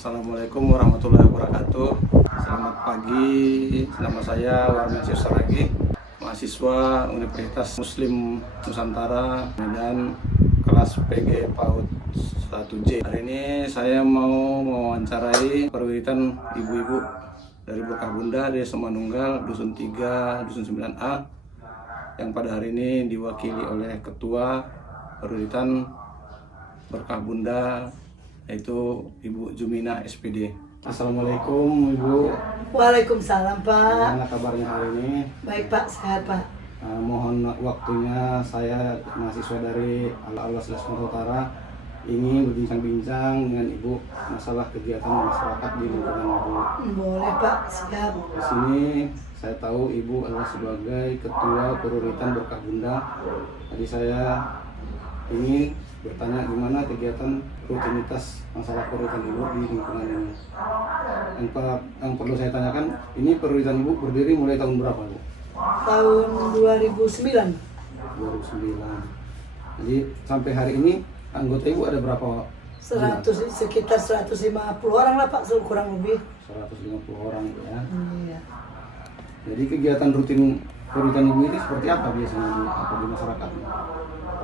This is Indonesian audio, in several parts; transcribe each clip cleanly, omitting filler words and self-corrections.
Assalamualaikum warahmatullahi wabarakatuh. Selamat pagi, nama saya Warman Sirsalagi, mahasiswa Universitas Muslim Nusantara dan kelas PG PAUD 1J. Hari ini saya mau mewawancarai perwiritan ibu-ibu dari Berkah Bunda Desa Manunggal, Dusun 3, Dusun 9A, yang pada hari ini diwakili oleh Ketua Perwiritan Berkah Bunda, yaitu Ibu Jumina SPD. Assalamualaikum Ibu. Waalaikumsalam Pak. Bagaimana kabarnya hari ini? Baik Pak, sehat Pak. Mohon waktunya, saya mahasiswa dari Al-Alas Utara ingin berbincang-bincang dengan Ibu masalah kegiatan masyarakat di lingkungan Ibu. Boleh Pak, siap. Di sini saya tahu Ibu adalah sebagai Ketua Perwiritan Berkah Bunda. Tadi saya ingin bertanya gimana kegiatan rutinitas masalah perwiritan Ibu di lingkungan ini. Yang perlu saya tanyakan, ini perwiritan Ibu berdiri mulai tahun berapa Bu? Tahun 2009. 2009. Jadi sampai hari ini anggota Ibu ada berapa? Sekitar 150 orang lah Pak, kurang lebih. 150 orang ya. Iya. Jadi kegiatan rutin perwiritan Ibu ini seperti apa biasanya di masyarakat?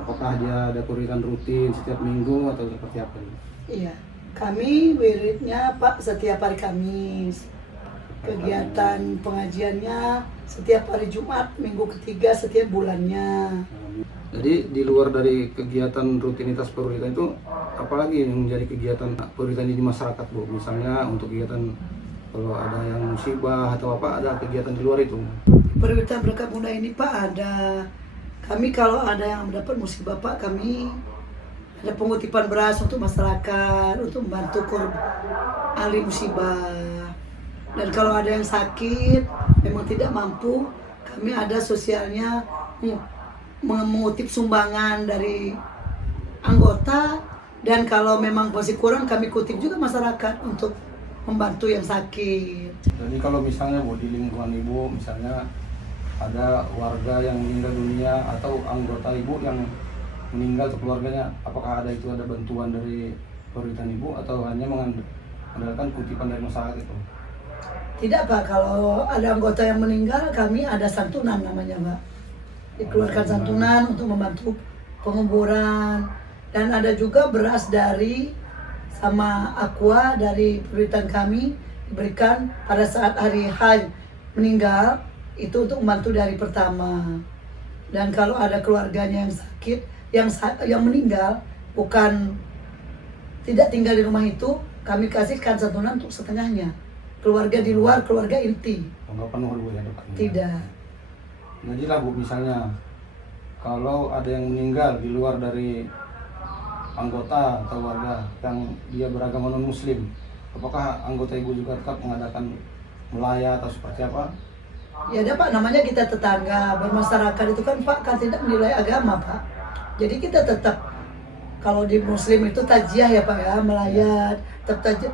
Apakah dia ada perwiritan rutin setiap minggu atau seperti apa? Iya. Kami wiridnya Pak setiap hari Kamis. Kegiatan pengajiannya setiap hari Jumat, minggu ketiga setiap bulannya. Jadi di luar dari kegiatan rutinitas perwiritan itu, apalagi yang menjadi kegiatan perwiritan di masyarakat Bu? Misalnya untuk kegiatan kalau ada yang musibah atau apa, ada kegiatan di luar itu? Perwiritan Berkah Bunda ini Pak ada, kami kalau ada yang mendapat musibah Pak, kami ada pengutipan beras untuk masyarakat, untuk membantu ahli musibah. Dan kalau ada yang sakit, memang tidak mampu, kami ada sosialnya mengutip sumbangan dari anggota. Dan kalau memang masih kurang, kami kutip juga masyarakat untuk membantu yang sakit. Jadi kalau misalnya Bu, di lingkungan Ibu misalnya ada warga yang meninggal dunia atau anggota Ibu yang meninggal atau keluarganya, apakah ada bantuan dari perwiritan Ibu atau hanya mengandalkan kutipan dari masyarakat itu? Tidak Pak, kalau ada anggota yang meninggal, kami ada santunan namanya Pak. Dikeluarkan santunan untuk membantu penguburan. Dan ada juga beras dari sama aqua dari perwiritan kami diberikan pada saat hari H meninggal, itu untuk membantu dari pertama. Dan kalau ada keluarganya yang sakit, yang meninggal, bukan tidak tinggal di rumah itu, kami kasihkan santunan untuk setengahnya. Keluarga di luar, keluarga inti. Enggak penuh Bu ya dapatnya? Tidak. Jadi lah Bu, misalnya kalau ada yang meninggal di luar dari anggota atau warga yang dia beragama non muslim, apakah anggota Ibu juga tetap mengadakan melayat atau seperti apa? Ya ada Pak, namanya kita tetangga, bermasyarakat itu kan Pak, kan tidak menilai agama Pak. Jadi kita tetap, kalau di muslim itu tajiah ya Pak ya, melayat, tetap tajiah.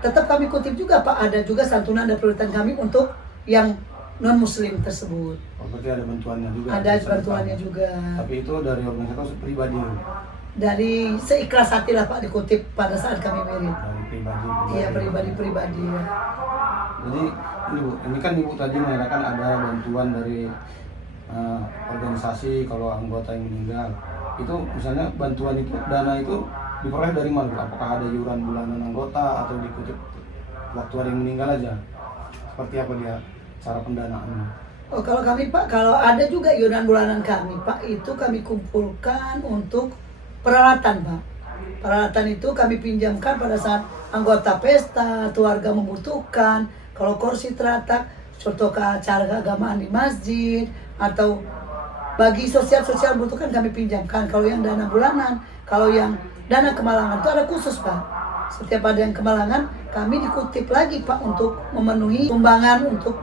Tetap kami kutip juga Pak, ada juga santunan dan perwiritan kami untuk yang non muslim tersebut. Oh, berarti ada bantuannya juga? Ada bantuannya juga. Tapi itu dari organisasi pribadi? Dari seikhlas hati lah Pak, dikutip pada saat kami wirid. Dari pribadi? Iya, pribadi ya. Jadi ini kan Ibu tadi mengatakan ada bantuan dari organisasi kalau anggota yang meninggal. Itu misalnya bantuan itu, dana itu diperoleh dari mana? Apakah ada iuran bulanan anggota atau dikutip waktu ada yang meninggal aja? Seperti apa dia cara pendanaannya? Oh kalau kami Pak, kalau ada juga iuran bulanan kami Pak, itu kami kumpulkan untuk peralatan Pak. Peralatan itu kami pinjamkan pada saat anggota pesta, keluarga membutuhkan. Kalau kursi teratak, contoh ke acara keagamaan di masjid, atau bagi sosial-sosial membutuhkan kami pinjamkan. Kalau yang dana bulanan, kalau yang dana kemalangan itu ada khusus Pak. Setiap ada yang kemalangan, kami dikutip lagi Pak untuk memenuhi sumbangan untuk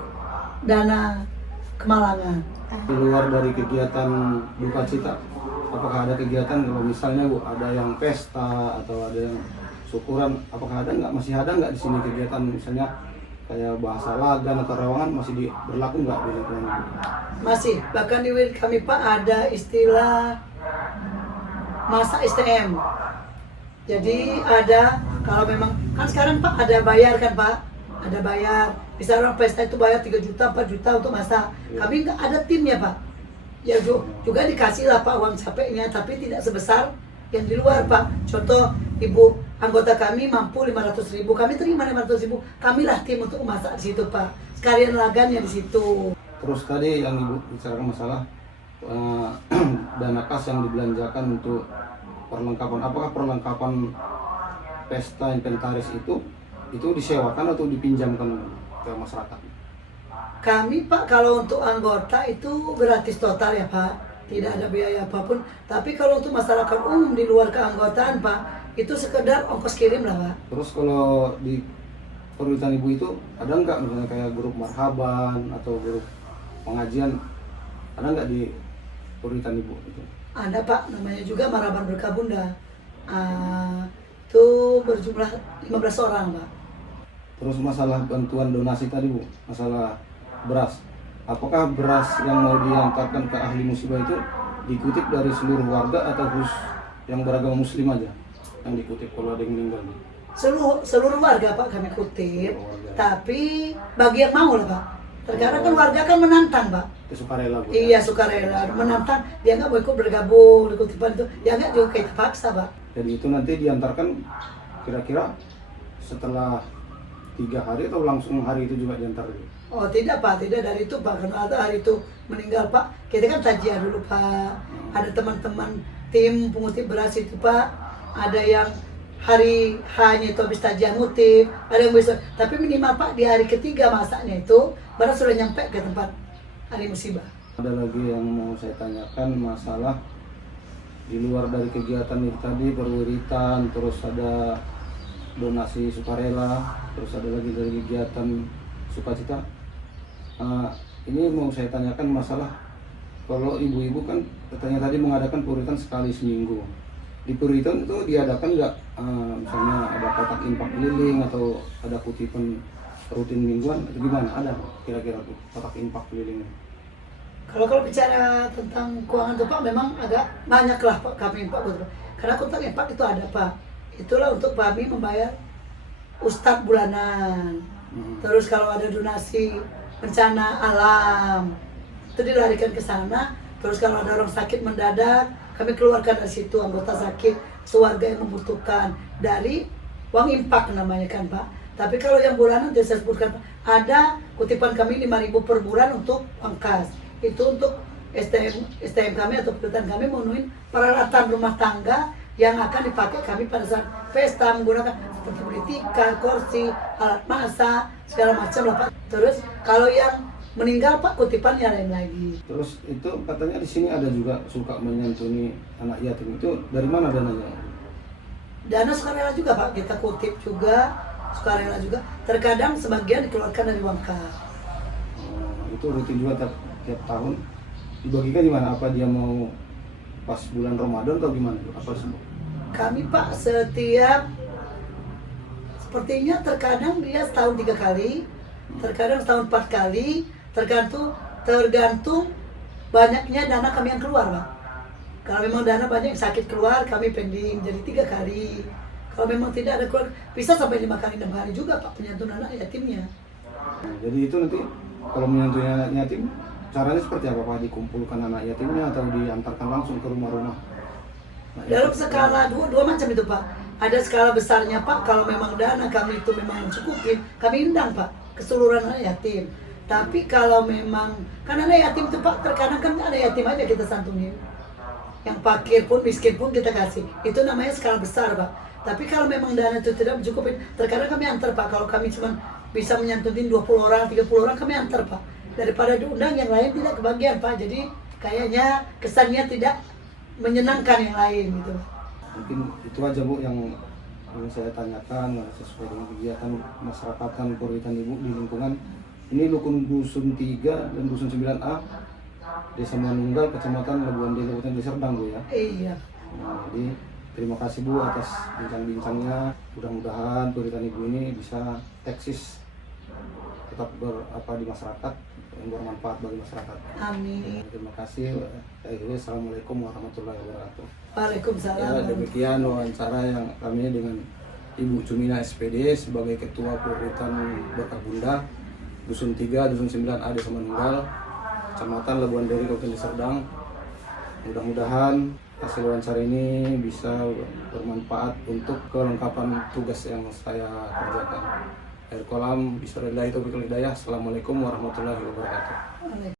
dana kemalangan. Di luar dari kegiatan duka cita, apakah ada kegiatan kalau misalnya Bu ada yang pesta atau ada yang syukuran, apakah ada nggak, masih ada nggak di sini kegiatan misalnya kayak bahasa lagan atau rawangan masih berlaku nggak di lingkungan Ibu? Masih, bahkan di wirid kami Pak ada istilah masa STM. Jadi ada Kalau memang kan sekarang Pak ada bayar kan Pak, ada bayar. Bisa orang pesta itu bayar 3 juta, 4 juta untuk masak. Kami nggak ada timnya Pak. Ya juga dikasih lah Pak uang capeknya, tapi tidak sebesar yang di luar Pak. Contoh ibu anggota kami mampu 500.000, kami terima 500.000, kamilah tim untuk memasak di situ Pak. Sekalian lagannya di situ. Terus tadi yang Ibu bicarakan masalah dana kas yang dibelanjakan untuk perlengkapan, apakah perlengkapan pesta inventaris itu disewakan atau dipinjamkan ke masyarakat? Kami Pak kalau untuk anggota itu gratis total ya Pak, tidak ada biaya apapun. Tapi kalau untuk masyarakat umum di luar keanggotaan Pak, itu sekedar ongkos kirim lah Pak. Terus kalau di perwiritan Ibu itu ada nggak misalnya kayak grup marhaban atau grup pengajian, ada nggak di perwiritan Ibu itu? Ada Pak, namanya juga Maraban Berkabunda. Itu berjumlah 15 orang Pak. Terus masalah bantuan donasi tadi Bu, masalah beras. Apakah beras yang mau diantarkan ke ahli musibah itu dikutip dari seluruh warga atau khusus yang beragama muslim aja yang dikutip kalau ada yang meninggal? Seluruh warga Pak kami kutip, tapi bagi yang mau lah Pak. Terkadang kan warga kan menantang Pak. Itu sukarela Bu? Iya sukarela, menantang. Dia nggak mau ikut bergabung di kutipan itu, ya nggak juga kita paksa Pak. Jadi itu nanti diantarkan kira-kira setelah 3 hari atau langsung hari itu juga diantar? Oh tidak Pak, tidak dari itu Pak, karena ada hari itu meninggal Pak. Kita kan tajia dulu Pak. Ada teman-teman tim pengutip beras itu Pak. Ada yang hari hanya itu habis tajia ngutip, ada yang bisa. Tapi minimal Pak di hari ketiga masaknya itu beras sudah nyampe ke tempat hari musibah. Ada lagi yang mau saya tanyakan masalah di luar dari kegiatan itu tadi, perwiritan, terus ada donasi sukarela, terus ada lagi dari kegiatan sukacita. Ini mau saya tanyakan masalah kalau ibu-ibu kan katanya tadi mengadakan perwiritan sekali seminggu. Di perwiritan itu diadakan nggak misalnya ada kotak infak keliling atau ada kutipan rutin mingguan atau gimana? Ada kira-kira tuh kotak infak keliling? Kalau bicara tentang keuangan itu Pak memang agak banyak lah Pak kami Pak betul. Karena kotak infak itu ada Pak. Itulah untuk kami membayar ustadz bulanan. Terus kalau ada donasi bencana alam itu dilarikan ke sana. Terus kalau ada orang sakit mendadak kami keluarkan dari situ, anggota sakit, keluarga yang membutuhkan dari uang infak namanya kan Pak. Tapi kalau yang bulanan tidak saya sebutkan Pak, ada kutipan kami 5.000 per bulan untuk uang kas. Itu untuk STM kami atau peralatan kami memenuhi peralatan rumah tangga yang akan dipakai kami pada saat pesta, menggunakan seperti politika, kursi, alat masak, segala macam lah Pak. Terus kalau yang meninggal Pak kutipan yang lain lagi. Terus itu katanya di sini ada juga suka menyantuni anak yatim, itu dari mana dananya? Dana sukarela juga Pak, kita kutip juga, sukarela juga. Terkadang sebagian dikeluarkan dari uang kas. Itu rutin juga tiap tahun. Dibagikan di mana? Apa dia mau pas bulan Ramadan atau gimana? Apa semua? Kami Pak setiap sepertinya terkadang dia setahun 3 kali, terkadang setahun 4 kali, tergantung banyaknya dana kami yang keluar Pak. Kalau memang dana banyak yang sakit keluar, kami pending jadi 3 kali. Kalau memang tidak ada keluar, bisa sampai 5 kali 6 hari juga Pak penyantunan anak yatimnya. Jadi itu nanti kalau menyantuni anak yatim caranya seperti apa Pak? Dikumpulkan anak yatimnya atau diantarkan langsung ke rumah-rumah? Dalam skala dua macam itu Pak. Ada skala besarnya Pak, kalau memang dana kami itu memang mencukupi, kami undang Pak keseluruhan anak yatim. Tapi kalau memang, kan anak yatim itu Pak, terkadang kan anak yatim aja kita santuni. Yang fakir pun, miskin pun kita kasih. Itu namanya skala besar Pak. Tapi kalau memang dana itu tidak mencukupi, terkadang kami antar Pak. Kalau kami cuma bisa menyantunin 20 orang, 30 orang, kami antar Pak. Daripada diundang yang lain tidak kebagian Pak. Jadi kayaknya kesannya tidak menyenangkan yang lain gitu. Mungkin itu aja Bu yang ingin saya tanyakan sesuai dengan kegiatan masyarakatan perwiritan Ibu di lingkungan ini Rukun Dusun 3 dan Dusun 9A, Desa Manunggal, Kecamatan Lebuan Deli, Kabupaten Deli Serdang Bu ya. Iya. Jadi terima kasih Bu atas bincang-bincangnya. Mudah-mudahan perwiritan Ibu ini bisa eksis tetap di masyarakat, yang bermanfaat bagi masyarakat. Amin. Terima kasih. Assalamualaikum warahmatullahi wabarakatuh. Waalaikumsalam. Ya, demikian wawancara yang kami dengan Ibu Cumina SPD sebagai Ketua Peruritan Bakar Bunda, Dusun 3, Dusun 9 A Desa Manunggal, Kecamatan Labuan Deri, Kabupaten Serdang. Mudah-mudahan hasil wawancara ini bisa bermanfaat untuk kelengkapan tugas yang saya kerjakan. Akhir kolam, bismillahirrahmanirrahim. Assalamualaikum warahmatullahi wabarakatuh.